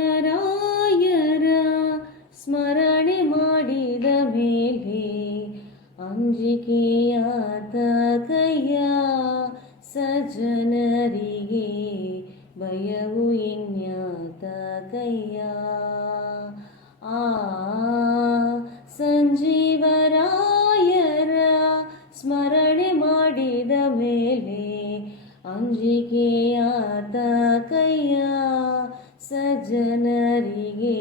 ಸಂಜೀವರಾಯರ ಸ್ಮರಣೆ ಮಾಡಿದ ಮೇಲೆ ಅಂಜಿಕೆಯಾತ ಕೈಯ ಸಜ್ಜನರಿಗೆ ಭಯವು ಇನ್ಯಾತ ಕೈಯ ಆ ಸಂಜೀವರಾಯರ ಸ್ಮರಣೆ ಮಾಡಿದ ಮೇಲೆ ಅಂಜಿಕೆಯಾತ ಕೈಯ ಸಜ್ಜನರಿಗೆ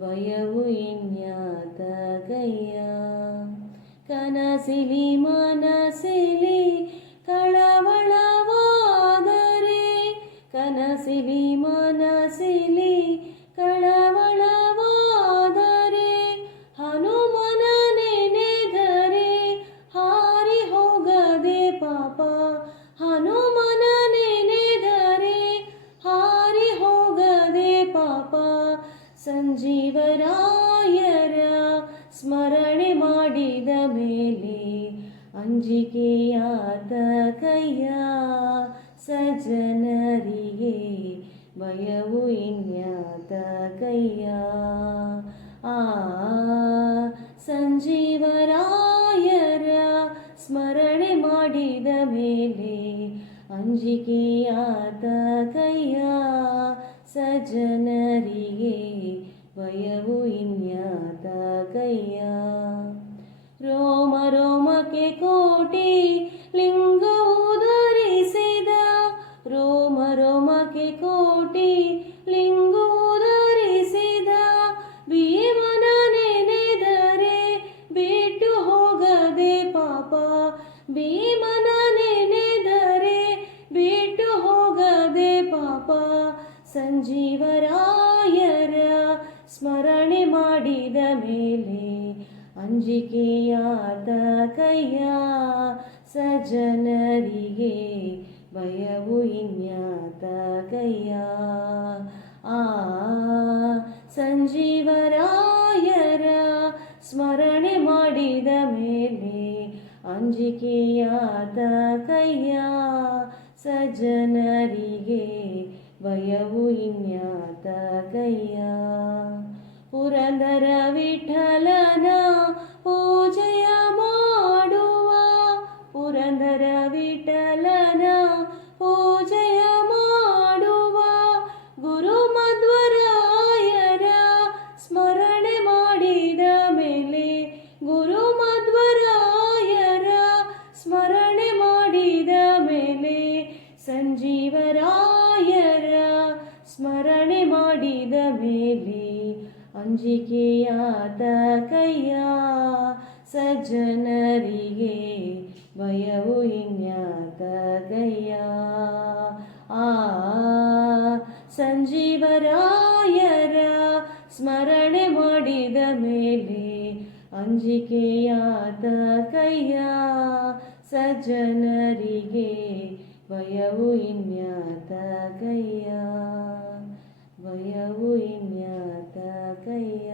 ಭಯವು ಇನ್ಯಾತ ಕೈಯ ಕನಸಿಲಿ ಮನಸಿಲಿ ಕಳವಳವಾದರೆ ಕನಸಿಲಿ ಮನಸಿಲಿ ಕಳವಳವಾದರೆ ಹನುಮನ ನೆನೆದರೆ ಹಾರಿ ಹೋಗದೆ ಪಾಪ ಹನುಮನ ನೆನೆದರೆ ಹಾರಿ ಹೋಗದೆ ಪಾಪ ಸಂಜೀವರಾಯರ ಸ್ಮರಣೆ ಮಾಡಿದ ಮೇಲೆ ಅಂಜಿಕೆಯಾತ ಕೈಯ ಸಜ್ಜನರಿಗೆ ಭಯವು ಇನ್ಯಾತ ಕೈಯ ಆ ಸಂಜೀವರಾಯರ ಸ್ಮರಣೆ ಮಾಡಿದ ಮೇಲೆ ಅಂಜಿಕೆಯಾತ ಕೈಯ ಸಜ್ಜನರಿಗೆ ಭಯವು ಇನ್ಯಾತ ಕೈಯ ರೋಮ ರೋಮಕ್ಕೆ ಕೋಟಿ ಲಿಂಗವು ಧರಿಸಿದ ರೋಮ ರೋಮಕ್ಕೆ ಕೋಟಿ ಲಿಂಗವು ಧರಿಸಿದ ಭೀಮನ ನೆನೆದರೆ ಬಿಟ್ಟು ಹೋಗದೆ ಪಾಪ ಭೀಮನ ನೆನೆದರೆ ಬಿಟ್ಟು ಹೋಗದೆ ಪಾಪ ಸಂಜೀವರಾಯರ ಸ್ಮರಣೆ ಮಾಡಿದ ಮೇಲೆ ಅಂಜಿಕೆಯಾತ ಕೈಯ ಸಜ್ಜನರಿಗೆ ಭಯವು ಇನ್ಯಾತ ಕೈಯ ಆ ಸಂಜೀವರಾಯರ ಸ್ಮರಣೆ ಮಾಡಿದ ಮೇಲೆ ಅಂಜಿಕೆಯಾತ ಕೈಯ ಸಜ್ಜನರಿಗೆ ಭಯವು ಇನ್ಯಾತ ಕೈಯ ಪುರಂದರ ವಿಠಲನ ಪೂಜೆಯ ಮಾಡುವ ಪುರಂದರ ವಿಠಲನ ಪೂಜೆಯ ಮಾಡುವ ಗುರು ಮಧ್ವರಾಯರ ಸ್ಮರಣೆ ಮಾಡಿದ ಮೇಲೆ ಗುರು ಮಧ್ವರಾಯರ ಸ್ಮರಣೆ ಮಾಡಿದ ಮೇಲೆ ಸಂಜೀವರಾಯರ ಸ್ಮರಣೆ ಮಾಡಿದ ಮೇಲೆ ಅಂಜಿಕೆಯಾತ ಕೈಯ ಸಜ್ಜನರಿಗೆ ಭಯವು ಇನ್ಯಾತ ಕೈಯ ಆ ಸಂಜೀವರಾಯರ ಸ್ಮರಣೆ ಮಾಡಿದ ಮೇಲೆ ಅಂಜಿಕೆಯಾತ ಕೈಯ ಸಜ್ಜನರಿಗೆ ಭಯವು ಇನ್ಯಾತ ಕೈಯ ಭಯವು ಇನ್ಯಾತ ಕೈಯ